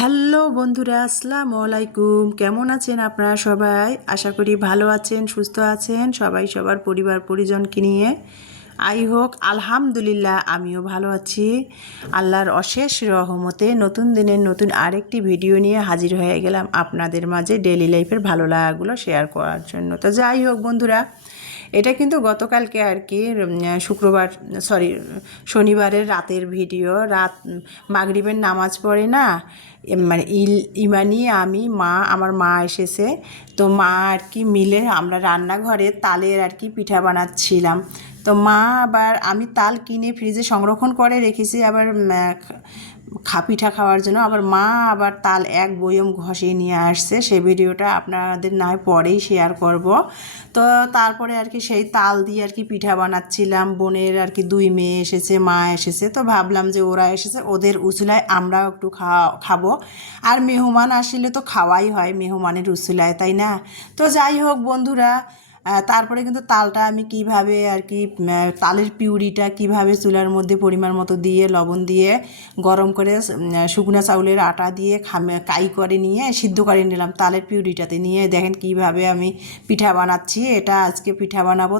Hello বন্ধুরা, আসসালামু আলাইকুম। কেমন আছেন আপনারা সবাই? আশা করি ভালো আছেন, সুস্থ আছেন সবাই, সবার পরিবার পরিজনকে নিয়ে। আই হোক আলহামদুলিল্লাহ আমিও ভালো আছি। আল্লাহর অশেষ রহমতে নতুন দিনের নতুন আরেকটি ভিডিও নিয়ে হাজির হয়ে গেলাম আপনাদের মাঝে ডেইলি লাইফের ভালো লাগাগুলো শেয়ার করার জন্য। তো যাই হোক বন্ধুরা, এটা কিন্তু গতকালকে আর কি শুক্রবার শনিবারের রাতের ভিডিও। রাত মাগরিবের নামাজ পড়ে না, মানে ইমানি আমি আমার মা এসেছে, তো মা আর কি মিলে আমরা রান্নাঘরে তালের আর কি পিঠা বানাচ্ছিলাম। তো মা আবার আমি তাল কিনে ফ্রিজে সংরক্ষণ করে রেখেছি আবার পিঠা খাওয়ার জন্য, আবার মা আবার তাল এক বয়ম ঘষে নিয়ে আসছে। সেই ভিডিওটা আপনাদের না হয় পরেই শেয়ার করব। তো তারপরে আর কি সেই তাল দিয়ে আর কি পিঠা বানাচ্ছিলাম। বোনের আর কি দুই মেয়ে এসেছে, মা এসেছে, তো ভাবলাম যে ওরা এসেছে ওদের উসুলায় আমরাও একটু খাবো। আর মেহমান আসলে তো খাওয়াই হয় মেহমানের উসুলায়, তাই না? তো যাই হোক বন্ধুরা, তারপরে কিন্তু তালটা আমি কিভাবে আর কি তালের পিউরিটা কিভাবে চুলার মধ্যে পরিমাণ মতো দিয়ে লবণ দিয়ে গরম করে শুকনো চাউলের আটা দিয়ে কাই করে নিয়ে সিদ্ধ করে নিলাম তালের পিউরিটাতে নিয়ে। দেখেন কিভাবে আমি পিঠা বানাচ্ছি। এটা আজকে পিঠা বানাবো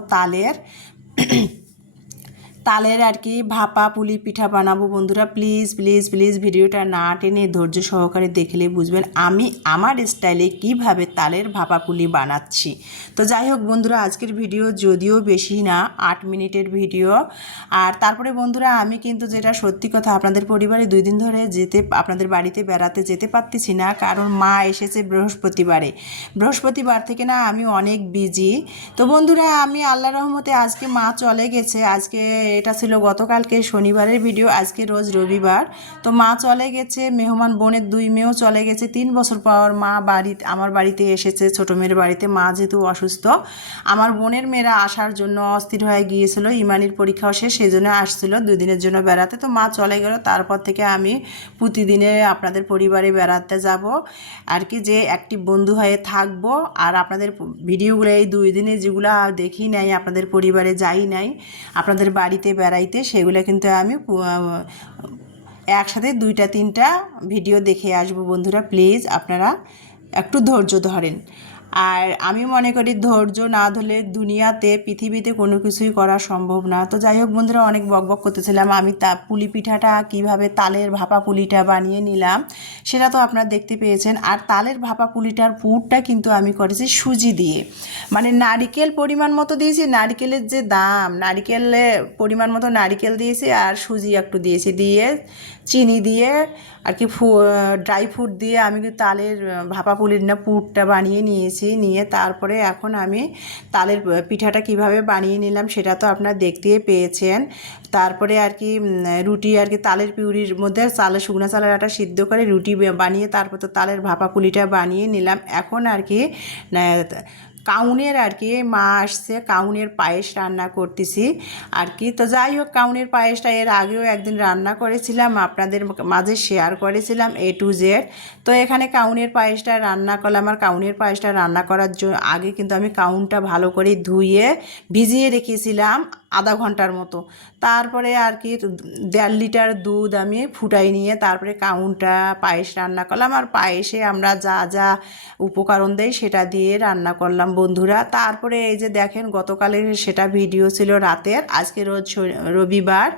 তালের আর কি ভাপা পুলি পিঠা বানাবো। বন্ধুরা প্লিজ প্লিজ প্লিজ ভিডিওটা না টেনে ধৈর্য সহকারে দেখলে বুঝবেন আমি আমার স্টাইলে কিভাবে তালের ভাপা পুলি বানাচ্ছি। তো যাই হোক বন্ধুরা, আজকের ভিডিও যদিও বেশি না, 8 মিনিটের ভিডিও। আর তারপরে বন্ধুরা, আমি কিন্তু যেটা সত্যি কথা, আপনাদের পরিবারে 2 দিন ধরে আপনাদের বাড়িতে বেড়াতে যেতে পারতেছি না, কারণ মা এসেছে বৃহস্পতিবার থেকে না আমি অনেক বিজি। তো বন্ধুরা, আমি আল্লাহর রহমতে আজকে মা চলে গেছে। আজকে এটা ছিল গতকালকে শনিবারের ভিডিও, আজকে রোজ রবিবার। তো মা চলে গেছে, মেহমান বোনের 2 মেয়েও চলে গেছে। 3 বছর পর মা আমার বাড়িতে এসেছে, ছোটো মেয়ের বাড়িতে। মা যেহেতু অসুস্থ, আমার বোনের মেয়েরা আসার জন্য অস্থির হয়ে গিয়েছিল, ইমানির পরীক্ষাও শেষ, সেই জন্য আসছিল 2 দিনের জন্য বেড়াতে। তো মা চলে গেল, তারপর থেকে আমি প্রতিদিনে আপনাদের পরিবারে বেড়াতে যাব আর কি, যে একটি বন্ধু হয়ে থাকবো। আর আপনাদের ভিডিওগুলো এই 2 দিনে যেগুলো দেখি নাই, আপনাদের পরিবারে যাই নাই আপনাদের বাড়িতে বেড়াইতে, সেগুলো কিন্তু আমি একসাথে 2টা 3টা ভিডিও দেখে আসবো। বন্ধুরা প্লিজ আপনারা একটু ধৈর্য ধরেন। আর আমি মনে করি ধৈর্য না ধরলে দুনিয়াতে পৃথিবীতে কোনো কিছুই করা সম্ভব না। তো যাই হোক বন্ধুরা, অনেক বকবক করতেছিলাম। আমি পুলি পিঠাটা কিভাবে তালের ভাপা পুলিটা বানিয়ে নিলাম সেটা তো আপনারা দেখতে পেয়েছেন। আর তালের ভাপা পুলিটার পুরটা কিন্তু আমি করেছি সুজি দিয়ে, মানে নারিকেল পরিমাণ মতো দিয়েছি। নারিকেলের যে দাম, নারিকেলে পরিমাণ মতো নারিকেল দিয়েছি, আর সুজি একটু দিয়েছি, দিয়ে চিনি দিয়ে আর কি ড্রাই ফ্রুট দিয়ে আমি তালের ভাপা পুলির পুরটা বানিয়ে নিয়ে তারপরে এখন আমি তালের পিঠাটা কিভাবে বানিয়ে নিলাম সেটা তো আপনারা দেখতেই পেয়েছেন। তারপরে আর কি রুটি আর কি তালের পিউরির মধ্যে শুকনো চালের আটা সিদ্ধ করে রুটি বানিয়ে তারপর তো তালের ভাপা পুলিটা বানিয়ে নিলাম। এখন আর কি কাউনের আর কি মা আসছে, কাউনের পায়েস রান্না করতেছি আর কি। তো যাই হোক, কাউনের পায়েসটা এর আগেও একদিন রান্না করেছিলাম, আপনাদের মাঝে শেয়ার করেছিলাম A to Z। তো এখানে কাউনের পায়েসটা রান্না করলাম। আর কাউনের পায়েসটা রান্না করার আগে কিন্তু আমি কাউনটা ভালো করে ধুয়ে ভিজিয়ে রেখেছিলাম আধা ঘন্টার মতো। তারপরে আর কি 1.5 লিটার দুধ আমি ফুটাই নিয়ে তারপরে কাউনটা পায়েস রান্না করলাম। আর পায়েসে আমরা যা যা উপকরণ দেই সেটা দিয়ে রান্না করলাম বন্ধুরা। তারপরে এই যে দেখেন, গতকালের সেটা ভিডিও ছিল রাতের, আজকে রবিবার।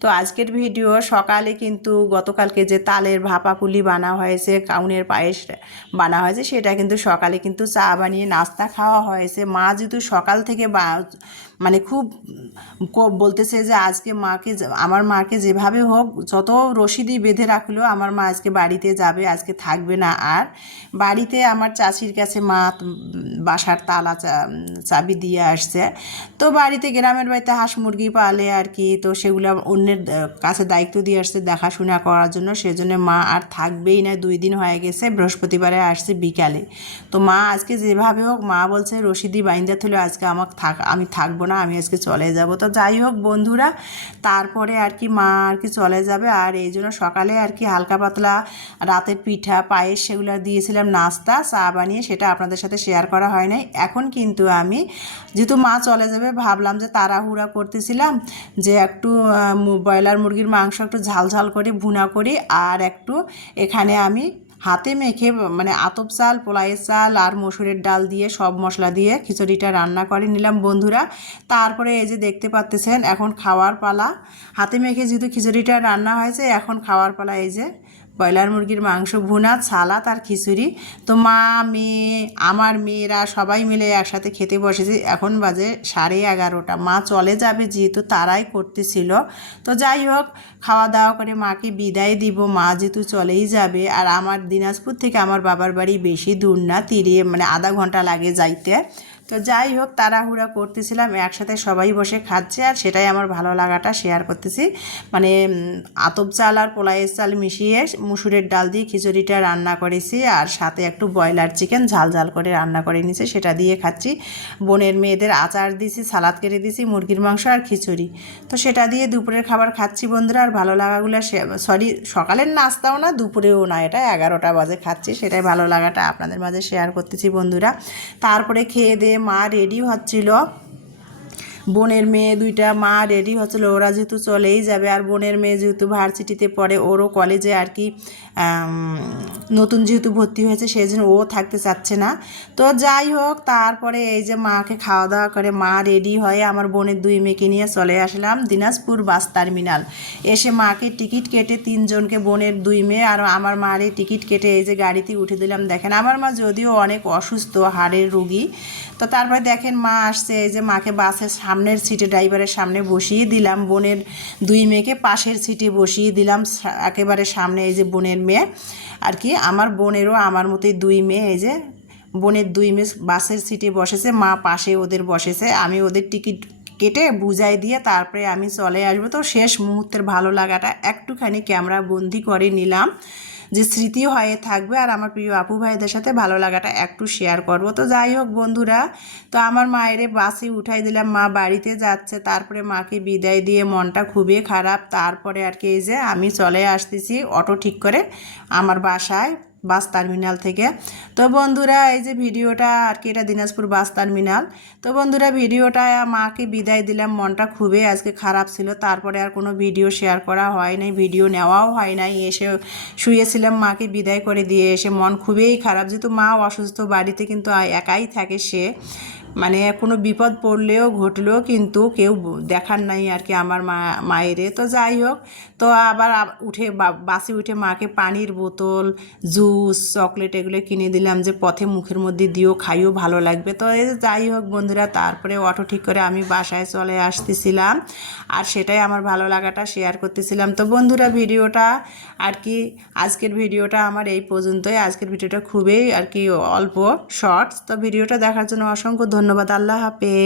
তো আজকের ভিডিও সকালে কিন্তু গতকালকে যে তালের ভাপা পুলি বানা হয়েছে, কাউনের পায়েস বানা হয়েছে, সেটা কিন্তু সকালে কিন্তু চা বানিয়ে নাস্তা খাওয়া হয়েছে। মা যেহেতু সকাল থেকে মানে খুব বলতেছে যে আজকে আমার মাকে যেভাবে হোক যত রশিদি বেঁধে রাখলেও আমার মা আজকে বাড়িতে যাবে, আজকে থাকবে না। আর বাড়িতে আমার চাচির কাছে মা বাসার তালা চাবি দিয়ে আসছে। তো বাড়িতে গ্রামের বাড়িতে হাঁস মুরগি পালে আর কি, তো সেগুলো অন্যের কাছে দায়িত্ব দিয়ে আসছে দেখাশোনা করার জন্য। সেজন্য মা আর থাকবেই না, 2 দিন হয়ে গেছে, বৃহস্পতিবারে আসছে বিকালে। তো মা আজকে যেভাবে হোক, মা বলছে রশিদি বাইন্দা থলে আজকে আমি থাকবো না, আমি আজকে চলে যাব। তো যাই হোক বন্ধুরা, তারপরে আর কি মা আর কি চলে যাবে। আর এই জন্য সকালে আর কি হালকা পাতলা রাতের পিঠা পায়েস সেগুলো দিয়েছিলাম নাস্তা, চা বানিয়ে, সেটা আপনাদের সাথে শেয়ার করা হয় নাই। এখন কিন্তু আমি যেহেতু মা চলে যাবে ভাবলাম যে তাড়াহুড়া করতেছিলাম যে একটু ব্রয়লার মুরগির মাংস একটু ঝাল ঝাল করে ভুনা করি, আর একটু এখানে আমি হাতে মেখে মানে আতপ চাল, পোলাইয়ের চাল আর মসুরের ডাল দিয়ে সব মশলা দিয়ে খিচুড়িটা রান্না করে নিলাম বন্ধুরা। তারপরে এই যে দেখতে পাচ্তেছেন এখন খাওয়ার পালা। হাতে মেখে যেহেতু খিচুড়িটা রান্না হয়েছে, এখন খাওয়ার পালা। এই যে ব্রয়লার মুরগির মাংস ভুনা, সালাদ আর খিচুড়ি। তো মা, মেয়ে, আমার মেয়েরা সবাই মিলে একসাথে খেতে বসেছি। এখন বাজে 11:30। মা চলে যাবে যেহেতু তারাই করতেছিল। তো যাই হোক, খাওয়া দাওয়া করে মাকে বিদায় দিব। মা যেহেতু চলেই যাবে, আর আমার দিনাজপুর থেকে আমার বাবার বাড়ি বেশি দূর না, মানে আধা ঘন্টা লাগে যাইতে। তো যাই হোক, তাড়াহুড়া করতেছিলাম, একসাথে সবাই বসে খাচ্ছে, আর সেটাই আমার ভালো লাগাটা শেয়ার করতেছি। মানে আতপ চাল আর পোলাইয়ের চাল মিশিয়ে মুসুরের ডাল দিয়ে খিচুড়িটা রান্না করেছি, আর সাথে একটু ব্রয়লার চিকেন ঝাল ঝাল করে রান্না করে নিয়েছি, সেটা দিয়ে খাচ্ছি। বোনের মেয়েদের আচার দিছি, সালাদ কেটে দিছি, মুরগির মাংস আর খিচুড়ি। তো সেটা দিয়ে দুপুরের খাবার খাচ্ছি বন্ধুরা। আর ভালো লাগাগুলো সকালের নাস্তাও না, দুপুরেও না, এটা 11টা বাজে খাচ্ছি, সেটাই ভালো লাগাটা আপনাদের মাঝে শেয়ার করতেছি বন্ধুরা। তারপরে খেয়ে দিয়ে মা রেডি হচ্ছিল, বোনের মেয়ে দুইটা, মা রেডি হচ্ছিল, ওরা যেহেতু চলেই যাবে। আর বোনের মেয়ে যেহেতু ভার্সিটিতে পড়ে, ওরও কলেজে আর কি নতুন যেহেতু ভর্তি হয়েছে, সেই জন্য ও থাকতে চাচ্ছে না। তো যাই হোক, তারপরে এই যে মাকে খাওয়া দাওয়া করে মা রেডি হয়ে আমার বোনের 2 মেয়েকে নিয়ে চলে আসলাম দিনাজপুর বাস টার্মিনাল। এসে মাকে টিকিট কেটে 3 জনকে, বোনের 2 মেয়ে আর আমার মারে টিকিট কেটে এই যে গাড়িতে উঠে দিলাম। দেখেন আমার মা যদিও অনেক অসুস্থ, হাড়ের রোগী। তো তারপরে দেখেন মা আসছে, এই যে মাকে বাসের সামনের সিটে, ড্রাইভারের সামনে বসিয়ে দিলাম, বোনের 2 মেয়েকে পাশের সিটে বসিয়ে দিলাম, একেবারে সামনে। এই যে বোনের মেয়ে আর কি, আমার বোনেরও আমার মতোই 2 মেয়ে। এই যে বোনের 2 মেয়ে বাসের সিটে বসেছে, মা পাশে ওদের বসেছে। আমি ওদের টিকিট কেটে বুঝাই দিয়ে তারপরে আমি চলে আসবো। তো শেষ মুহূর্তের ভালো লাগাটা একটুখানি ক্যামেরা বন্দি করে নিলাম, যে স্মৃতি হয়ে থাকবে, আর আমার প্রিয় আপু ভাইদের সাথে ভালো লাগাটা একটু শেয়ার করব। তো যাই হোক বন্ধুরা, তো আমার মায়েরে বাসে উঠাই দিলাম, মা বাড়িতে যাচ্ছে। তারপরে মাকে বিদায় দিয়ে মনটা খুবই খারাপ। তারপরে আর কি এই যে আমি চলে আসতেছি অটো ঠিক করে আমার বাসায় বাস টার্মিনাল থেকে। তো বন্ধুরা এই যে ভিডিওটা আর কি, এটা দিনাজপুর বাস টার্মিনাল। তো বন্ধুরা ভিডিওটা মাকে বিদায় দিলাম, মনটা খুবই আজকে খারাপ ছিল। তারপরে আর কোনো ভিডিও শেয়ার করা হয় নাই, ভিডিও নেওয়াও হয় নাই। এসে শুয়েছিলাম, মাকে বিদায় করে দিয়ে এসে মন খুবই খারাপ, যেহেতু মা অসুস্থ, বাড়িতে কিন্তু একাই থাকে সে। মানে কোনো বিপদ পড়লেও ঘটলেও কিন্তু কেউ দেখার নাই আর কি আমার মায়েরে। তো যাই হোক, তো আবার উঠে বাসে উঠে মাকে পানির বোতল, জুস, চকলেট এগুলো কিনে দিলাম, যে পথে মুখের মধ্যে দিও, খাইও, ভালো লাগবে। তো এই যাই হোক বন্ধুরা, তারপরে অটো ঠিক করে আমি বাসায় চলে আসতেছিলাম, আর সেটাই আমার ভালো লাগাটা শেয়ার করতেছিলাম। তো বন্ধুরা ভিডিওটা আর কি, আজকের ভিডিওটা আমার এই পর্যন্তই। আজকের ভিডিওটা খুবই আর কি অল্প শর্টস। তো ভিডিওটা দেখার জন্য অসংখ্য ধন্যবাদ। আল্লাহ হাফেজ।